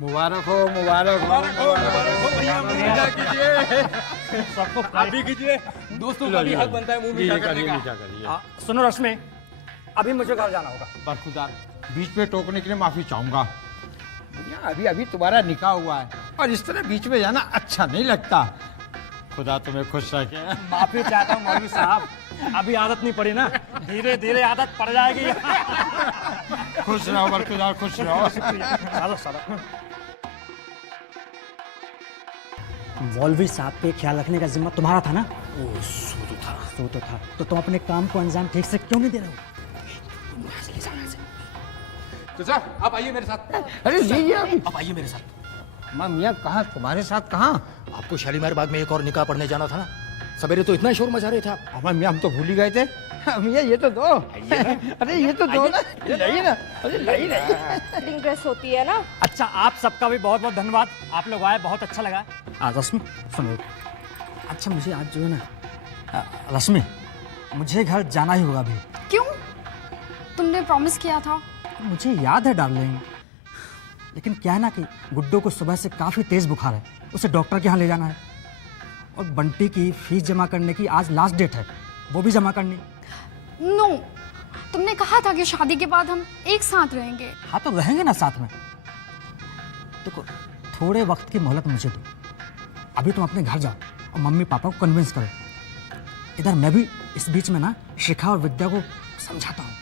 मुबारक हो, मुबारक हो, मुबारक हो भैया, मुंह मीठा कीजिए। सबको आप भी कीजिए, दोस्तों का भी हक बनता है मुंह मीठा करने का। सुनो रश्मि, अभी मुझे घर जाना होगा। बरखुदार, बीच में टोकने के लिए माफी चाहूंगा। भैया अभी अभी तुम्हारा निकाह हुआ है और इस तरह बीच में जाना अच्छा नहीं लगता। खुदा तुम्हें खुश रखे। माफी चाहता हूँ मौलवी साहब, अभी आदत नहीं पड़ी ना, धीरे धीरे आदत पड़ जाएगी। खुश रहो बरखुदार, खुश रहो। चलो चलो। मौलवी साहब पे ख्याल रखने का जिम्मा तुम्हारा था ना? सो तो था, तो तुम अपने काम को अंजाम ठीक से क्यों नहीं दे रहे हो? तो सर आप आइए मेरे साथ। अरे जी आप आइए मेरे साथ। मियाँ कहाँ, तुम्हारे साथ कहाँ? आपको शालीमार बाग में एक और निकाह पढ़ने जाना था ना, सवेरे तो इतना शोर मचा रहे थे आप। हमारे मियाँ हम तो भूल ही गए थे। मियाँ ये तो दो। अरे ये तो दो ना, लाइए ना, अरे लाइए लाइए। वेडिंग ड्रेस होती है ना। अच्छा, आप सबका भी बहुत बहुत धन्यवाद, आप लोग आए, बहुत अच्छा लगा। रश्मि सुनो, अच्छा मुझे आज जो है ना, रश्मि मुझे घर जाना ही होगा अभी। क्यों? तुमने प्रॉमिस किया था। मुझे याद है डार्लिंग, लेकिन क्या है ना कि गुड्डो को सुबह से काफ़ी तेज़ बुखार है, उसे डॉक्टर के यहाँ ले जाना है, और बंटी की फीस जमा करने की आज लास्ट डेट है, वो भी जमा करनी। नो, तुमने कहा था कि शादी के बाद हम एक साथ रहेंगे। हाँ तो रहेंगे ना साथ में। तो थोड़े वक्त की मोहलत मुझे दो, अभी तुम अपने घर जाओ और मम्मी पापा को कन्विंस करो। इधर मैं भी इस बीच में ना शिखा और विद्या को समझाता हूँ।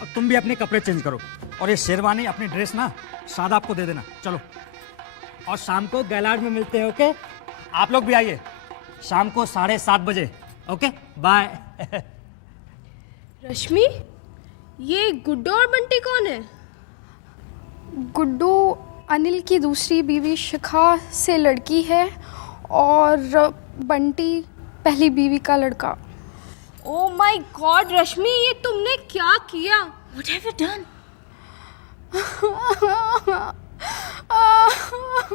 और तुम भी अपने कपड़े चेंज करो, और ये शेरवानी अपनी ड्रेस ना शादाब को दे देना। चलो, और शाम को गैलार्ड में मिलते हैं, ओके? आप लोग भी आइए शाम को 7:30 बजे, ओके? बाय। रश्मि, ये गुड्डू और बंटी कौन है? गुड्डू अनिल की दूसरी बीवी शिखा से लड़की है, और बंटी पहली बीवी का लड़का। ओह माय गॉड रश्मि, ये तुमने क्या किया? What have you done?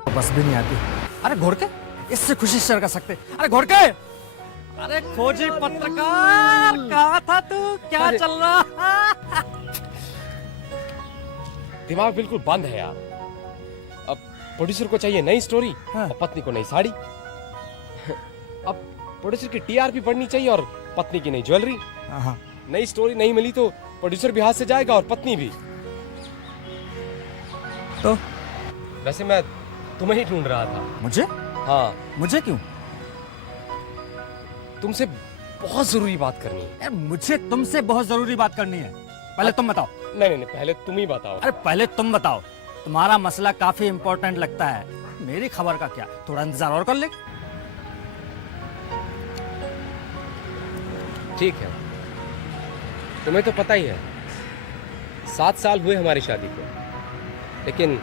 बस भी नहीं आती। अरे घोड़के, इससे खुशी शेयर कर सकते। अरे घोड़के, अरे खोजी पत्रकार, कहाँ था तू? क्या चल रहा? दिमाग बिल्कुल बंद है यार। अब प्रोड्यूसर को चाहिए नई स्टोरी, हाँ। और पत्नी को नई साड़ी। अब प्रोड्यूसर की टीआरपी बढ़नी चाहिए और पत्नी की नई ज्वेलरी। हाँ। नई स्टोरी नहीं मिली तो प्रोड्यूसर भी हाथ से जाएगा और पत्नी भी। तो वैसे मैं तुम्हें ही ढूंढ रहा था। मुझे? हाँ, मुझे क्यों? तुमसे बहुत जरूरी बात करनी है। यार मुझे तुमसे बहुत जरूरी बात करनी है। पहले तुम बताओ। नहीं, पहले तुम ही बताओ। अरे पहले तुम बताओ, तुम्हारा मसला काफी इंपॉर्टेंट लगता है, मेरी खबर का क्या? थोड़ा इंतजार और कर ले। ठीक है, तुम्हें तो पता ही है 7 साल हुए हमारी शादी को, लेकिन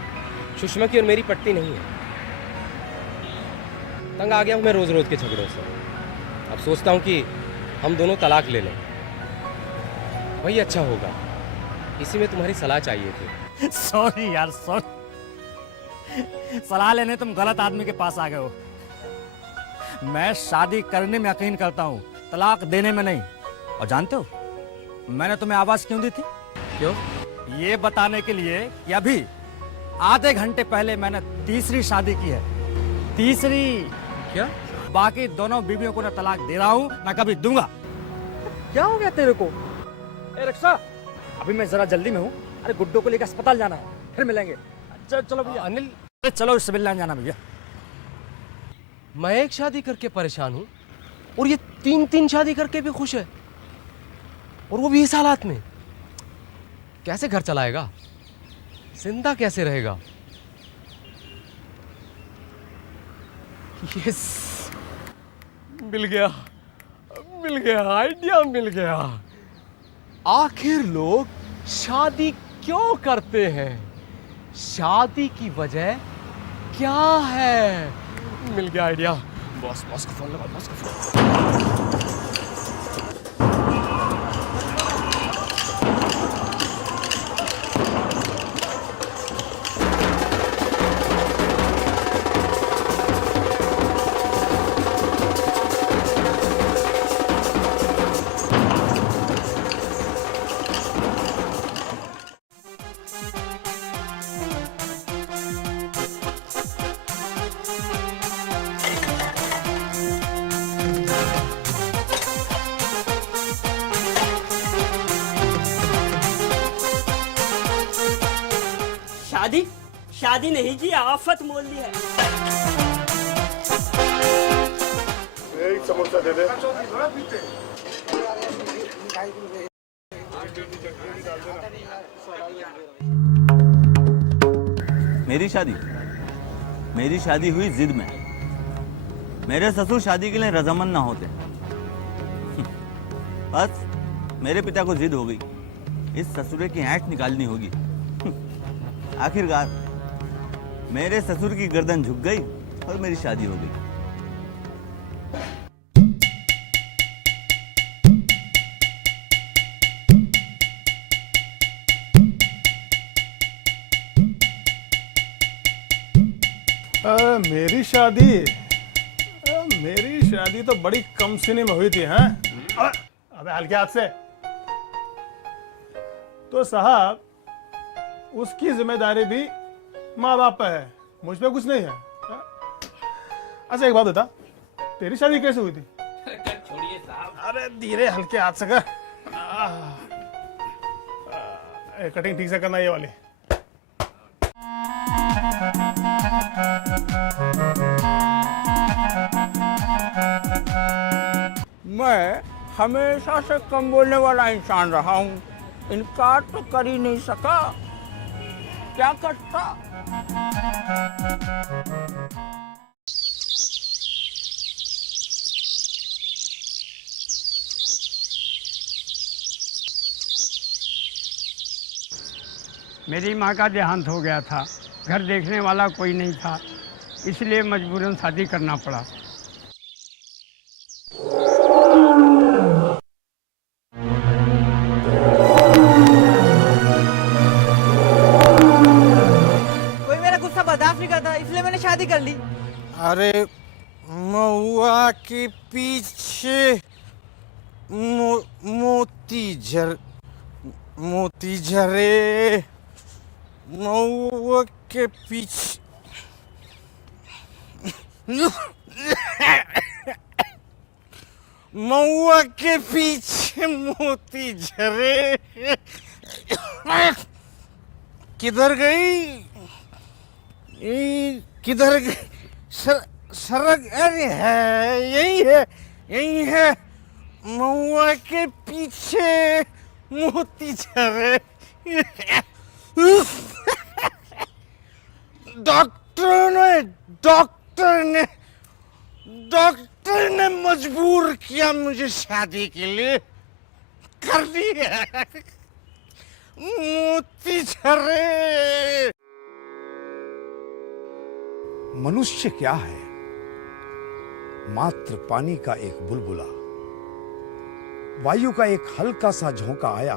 सुषमा की और मेरी पट्टी नहीं है। तंग आ गया हूं मैं रोज रोज के झगड़ों से। अब सोचता हूं कि हम दोनों तलाक ले लें, वही अच्छा होगा। इसी में तुम्हारी सलाह चाहिए थी। सॉरी यार, सॉरी। सलाह लेने तुम गलत आदमी के पास आ गए हो। मैं शादी करने में यकीन करता हूँ, तलाक देने में नहीं। और जानते हो मैंने तुम्हें आवाज क्यों दी थी? क्यों? ये बताने के लिए कि अभी आधे घंटे पहले मैंने तीसरी शादी की है। तीसरी। क्या? बाकी दोनों बीवियों को ना तलाक दे रहा हूँ ना कभी दूंगा। क्या हो गया तेरे को? ए रक्षा, अभी मैं जरा जल्दी में हूँ। अरे गुड्डो को लेकर अस्पताल जाना है, फिर मिलेंगे। चलो भैया। अनिल, अरे चलो सिविल लाइन जाना भैया। मैं एक शादी करके परेशान हूँ और ये 3 शादी करके भी खुश है, और वो भी इस हालात में। कैसे घर चलाएगा? जिंदा कैसे रहेगा? यस, मिल गया, आइडिया मिल गया। आखिर लोग शादी क्यों करते हैं? शादी की वजह क्या है? मिल गया आइडिया। बॉस को फोन लगा, बॉस को फोन। शादी शादी नहीं जी, आफत मोल दी है। एक समोसा दे दे। मेरी शादी हुई जिद में। मेरे ससुर शादी के लिए रजामंद ना होते। बस मेरे पिता को जिद हो गई, इस ससुरे की ऐंठ निकालनी होगी। आखिरकार मेरे ससुर की गर्दन झुक गई और मेरी शादी हो गई। मेरी शादी तो बड़ी कम सीने में हुई थी। हैं अबे हल्के हाथ से। तो साहब उसकी जिम्मेदारी भी माँ बाप पे है, मुझ पे कुछ नहीं है। अच्छा एक बात बता, तेरी शादी कैसे हुई थी? छोड़िए साहब। अरे धीरे हल्के हाथ से कर। कटिंग ठीक से करना ये वाली। मैं हमेशा से कम बोलने वाला इंसान रहा हूँ, इनकार तो कर ही नहीं सका। क्या करता? मेरी माँ का देहांत हो गया था, घर देखने वाला कोई नहीं था, इसलिए मजबूरन शादी करना पड़ा। कोई मेरा गुस्सा बर्दाश्त नहीं करता, इसलिए मैंने शादी कर ली। अरे महुआ के पीछे मोती झरे, महुआ के पीछे महुआ के पीछे मोती झरे। किधर गई? किधर गई? सरक, अरे है यही है महुआ के पीछे मोती झरे। डॉक्टर ने मजबूर किया मुझे शादी के लिए, कर दिया मोती झरे। मनुष्य क्या है? मात्र पानी का एक बुलबुला। वायु का एक हल्का सा झोंका आया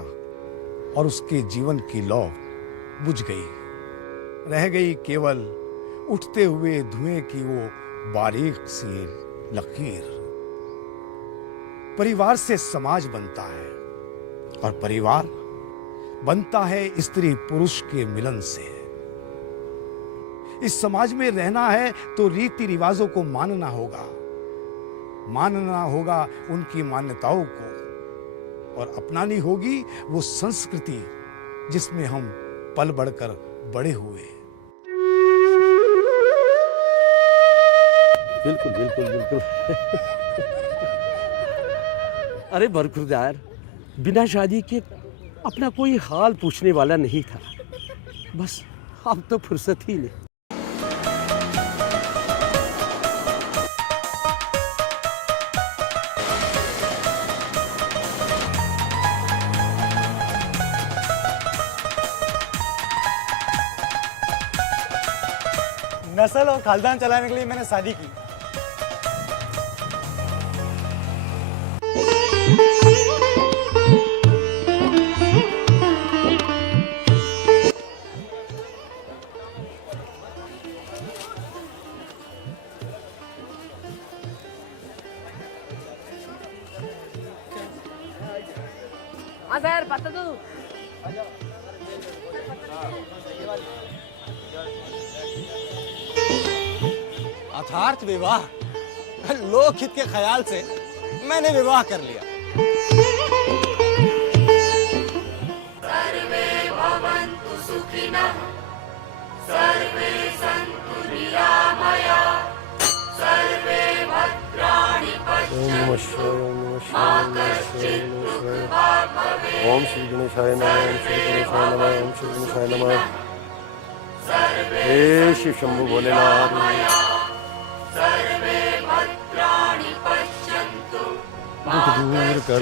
और उसके जीवन की लौ बुझ गई। रह गई केवल उठते हुए धुएं की वो बारीक सी लकीर। परिवार से समाज बनता है और परिवार बनता है स्त्री पुरुष के मिलन से। इस समाज में रहना है तो रीति रिवाजों को मानना होगा उनकी मान्यताओं को, और अपनानी होगी वो संस्कृति जिसमें हम पल बढ़कर बड़े हुए। बिल्कुल बिल्कुल बिल्कुल। अरे बरखुरदार, बिना शादी के अपना कोई हाल पूछने वाला नहीं था। बस अब तो फुर्सत ही नहीं। नस्ल और खानदान चलाने के लिए मैंने शादी की। हाँ सर, बता दो। अर्थात विवाह, लोकहित के ख्याल से मैंने विवाह कर लिया। सर्वे भवन्तु सुखिनः, नमः शिवाय ओम नमः शिवाय ओम श्री गणेशाय नमः ओम श्री गणेशाय नमः ओम श्री गणेशाय नमः। हे शिव शंभु भोलेनाथ। दुख दूर कर।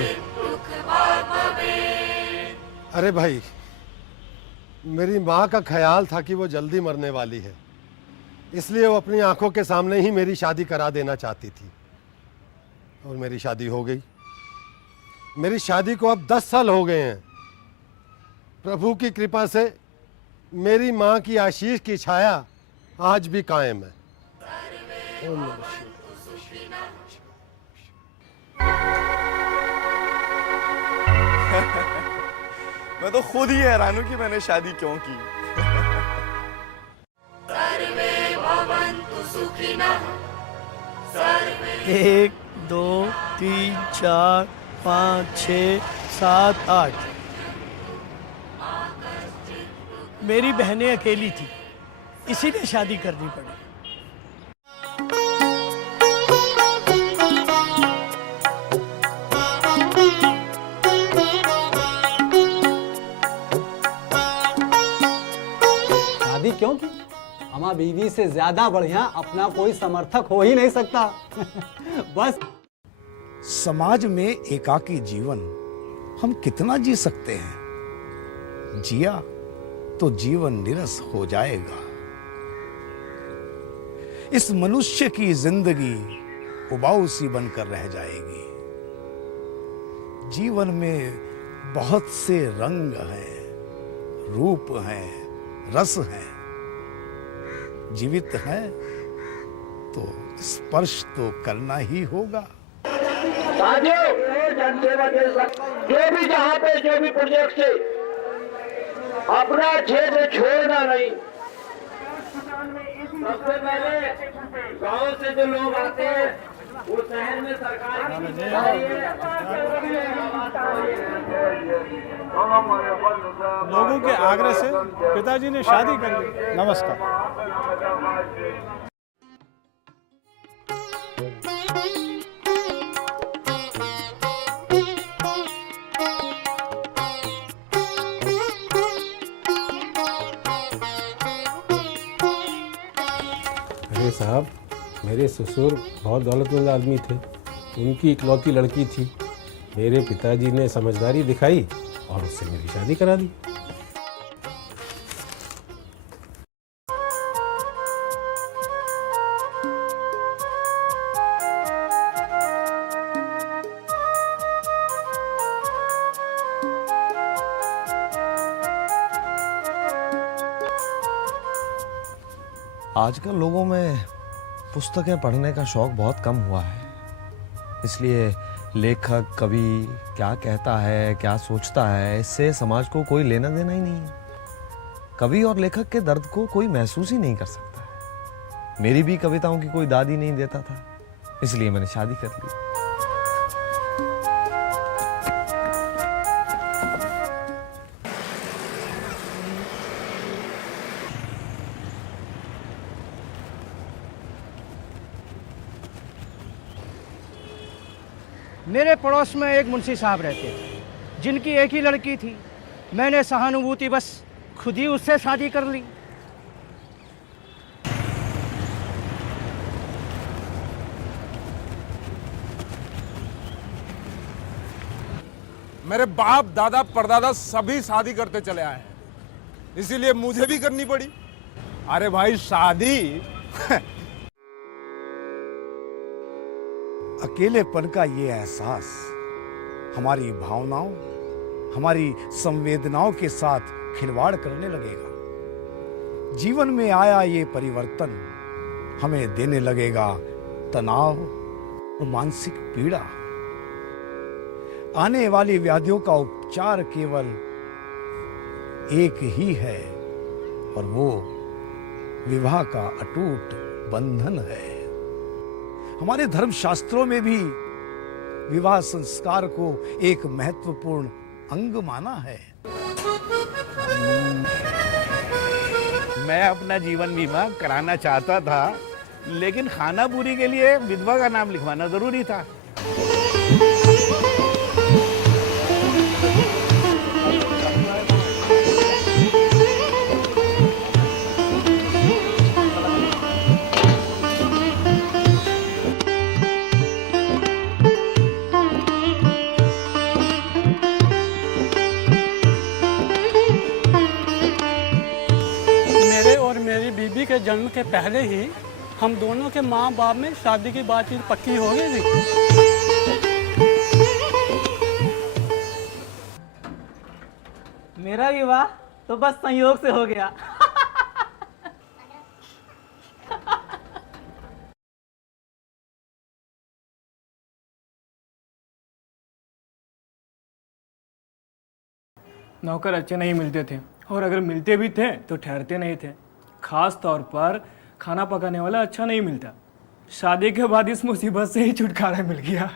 अरे भाई, मेरी माँ का ख्याल था कि वो जल्दी मरने वाली है, इसलिए वो अपनी आंखों के सामने ही मेरी शादी करा देना चाहती थी, और मेरी शादी हो गई। मेरी शादी को अब 10 साल हो गए हैं। प्रभु की कृपा से मेरी माँ की आशीष की छाया आज भी कायम है। ओम नमः शिवाय। मैं तो खुद ही हैरान हूं कि मैंने शादी क्यों की। एक, दो, तीन, चार, 5, 6, 7, 8। मेरी बहनें अकेली थी, इसीलिए शादी करनी पड़ी। शादी क्यों की? हमारा बीवी से ज्यादा बढ़िया अपना कोई समर्थक हो ही नहीं सकता। बस समाज में एकाकी जीवन हम कितना जी सकते हैं? जिया तो जीवन निरस हो जाएगा। इस मनुष्य की जिंदगी उबाऊ सी बनकर रह जाएगी। जीवन में बहुत से रंग हैं, रूप हैं, रस हैं। जीवित हैं तो स्पर्श तो करना ही होगा। जो भी जहाँ पे जो भी प्रोजेक्ट से अपना क्षेत्र छोड़ना नहीं। सबसे पहले गांव से जो लोग आते हैं वो शहर में सरकार लोगों के आग्रह से पिताजी ने शादी कर ली। नमस्कार। अरे साहब, मेरे ससुर बहुत दौलतमंद आदमी थे। उनकी इकलौती लड़की थी। मेरे पिताजी ने समझदारी दिखाई और उससे मेरी शादी करा दी। आजकल लोगों में पुस्तकें पढ़ने का शौक बहुत कम हुआ है, इसलिए लेखक कवि क्या कहता है, क्या सोचता है, इससे समाज को कोई लेना देना ही नहीं है। कवि और लेखक के दर्द को कोई महसूस ही नहीं कर सकता है। मेरी भी कविताओं की कोई दाद ही नहीं देता था, इसलिए मैंने शादी कर ली। मेरे पड़ोस में एक मुंशी साहब रहते थे, जिनकी एक ही लड़की थी। मैंने सहानुभूति बस खुद ही उससे शादी कर ली। मेरे बाप दादा परदादा सभी शादी करते चले आए हैं, इसीलिए मुझे भी करनी पड़ी। अरे भाई, शादी अकेलेपन का ये एहसास हमारी भावनाओं, हमारी संवेदनाओं के साथ खिलवाड़ करने लगेगा। जीवन में आया ये परिवर्तन हमें देने लगेगा तनाव और मानसिक पीड़ा। आने वाली व्याधियों का उपचार केवल एक ही है, और वो विवाह का अटूट बंधन है। हमारे धर्मशास्त्रों में भी विवाह संस्कार को एक महत्वपूर्ण अंग माना है। मैं अपना जीवन बीमा कराना चाहता था, लेकिन खानापुरी के लिए विधवा का नाम लिखवाना जरूरी था। जन्म के पहले ही हम दोनों के माँ बाप में शादी की बातचीत पक्की हो गई थी। मेरा विवाह तो बस संयोग से हो गया। नौकर अच्छे नहीं मिलते थे, और अगर मिलते भी थे तो ठहरते नहीं थे। खास तौर पर खाना पकाने वाला अच्छा नहीं मिलता। शादी के बाद इस मुसीबत से ही छुटकारा मिल गया।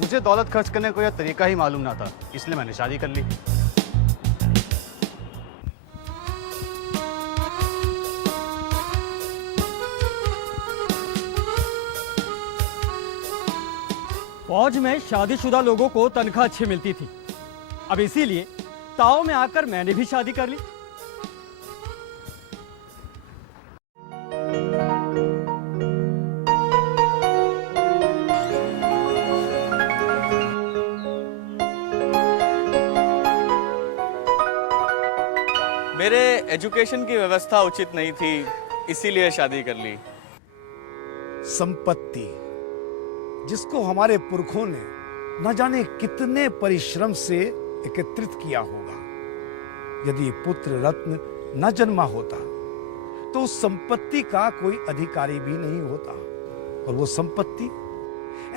मुझे दौलत खर्च करने को यह तरीका ही मालूम ना था, इसलिए मैंने शादी कर ली। फौज में शादीशुदा लोगों को तनख्वाह अच्छी मिलती थी। अब इसीलिए ताव में आकर मैंने भी शादी कर ली। मेरे एजुकेशन की व्यवस्था उचित नहीं थी, इसीलिए शादी कर ली। संपत्ति जिसको हमारे पुरखों ने न जाने कितने परिश्रम से एकत्रित किया होगा, यदि पुत्र रत्न न जन्मा होता तो उस संपत्ति का कोई अधिकारी भी नहीं होता, और वो संपत्ति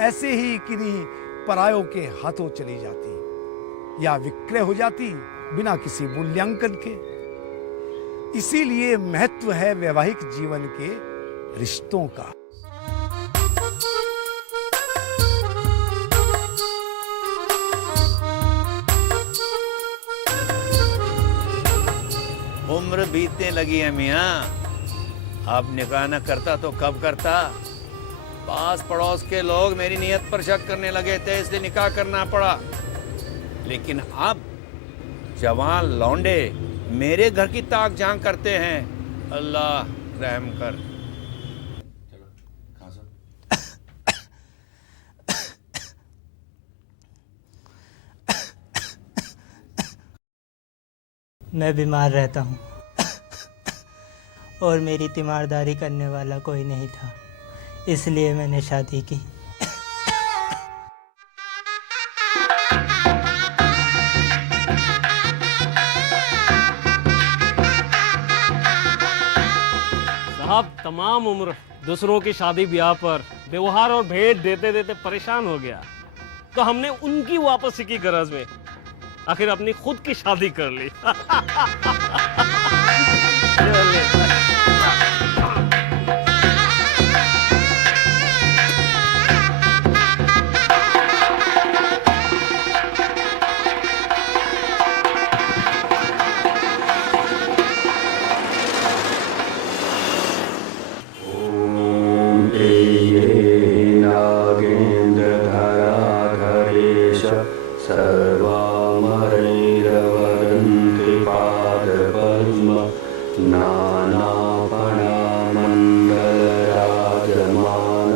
ऐसे ही किन्हीं परायों के हाथों चली जाती या विक्रय हो जाती बिना किसी मूल्यांकन के। इसीलिए महत्व है वैवाहिक जीवन के रिश्तों का। उम्र बीतने लगी है मियाँ, अब निकाह न करता तो कब करता। पास पड़ोस के लोग मेरी नीयत पर शक करने लगे थे, इसलिए निकाह करना पड़ा। लेकिन अब जवान लौंडे मेरे घर की ताक झांक करते हैं। अल्लाह रहम कर। मैं बीमार रहता हूँ और मेरी तीमारदारी करने वाला कोई नहीं था, इसलिए मैंने शादी की। साहब तमाम उम्र दूसरों की शादी ब्याह पर व्यवहार और भेंट देते देते परेशान हो गया, तो हमने उनकी वापसी की गरज में आखिर अपनी खुद की शादी कर ली। सर्वामरैरवरन्ति पादपद्म नानापणामण्डलराजमान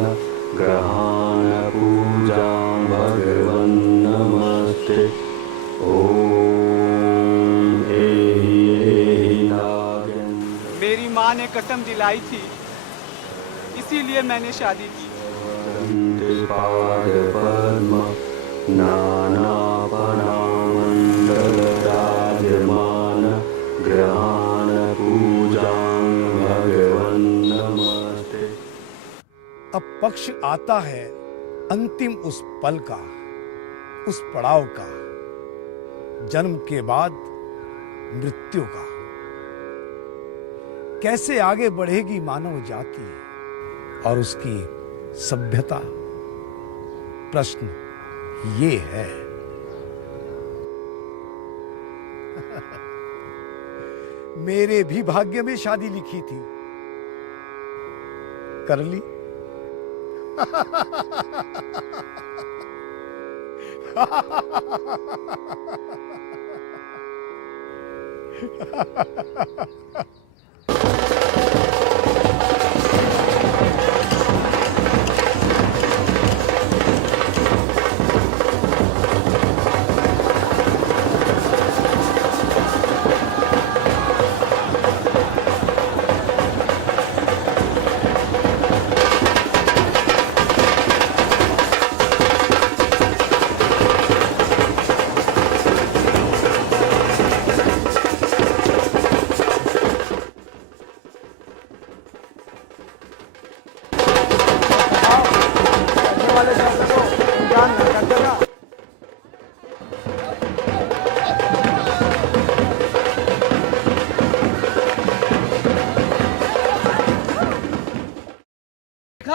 ग्रहाण पूजां भगवन् नमस्ते। ओम एहि नागेन्द्र। मेरी माँ ने कसम दिलाई थी, इसीलिए मैंने शादी की। पादपद्म नानापणामण्डलराजमान ग्रहाण पूजां भगवन् नमस्ते। अब पक्ष आता है अंतिम उस पल का, उस पड़ाव का, जन्म के बाद मृत्यु का। कैसे आगे बढ़ेगी मानव जाति और उसकी सभ्यता, प्रश्न ये है। मेरे भी भाग्य में शादी लिखी थी, कर ली। देखा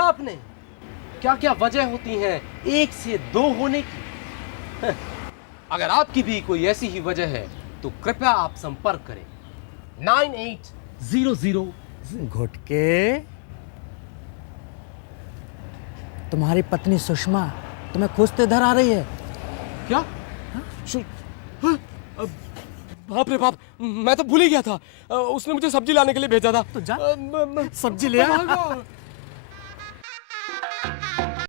आपने क्या क्या वजह होती हैं एक से दो होने की। अगर आपकी भी कोई ऐसी ही वजह है तो कृपया आप संपर्क करें 9800। घुटके, तुम्हारी पत्नी सुषमा तुम्हें खोजते इधर आ रही है। क्या? बाप रे बाप, मैं तो भूल ही गया था। उसने मुझे सब्जी लाने के लिए भेजा था। तो जा सब्जी ले आ।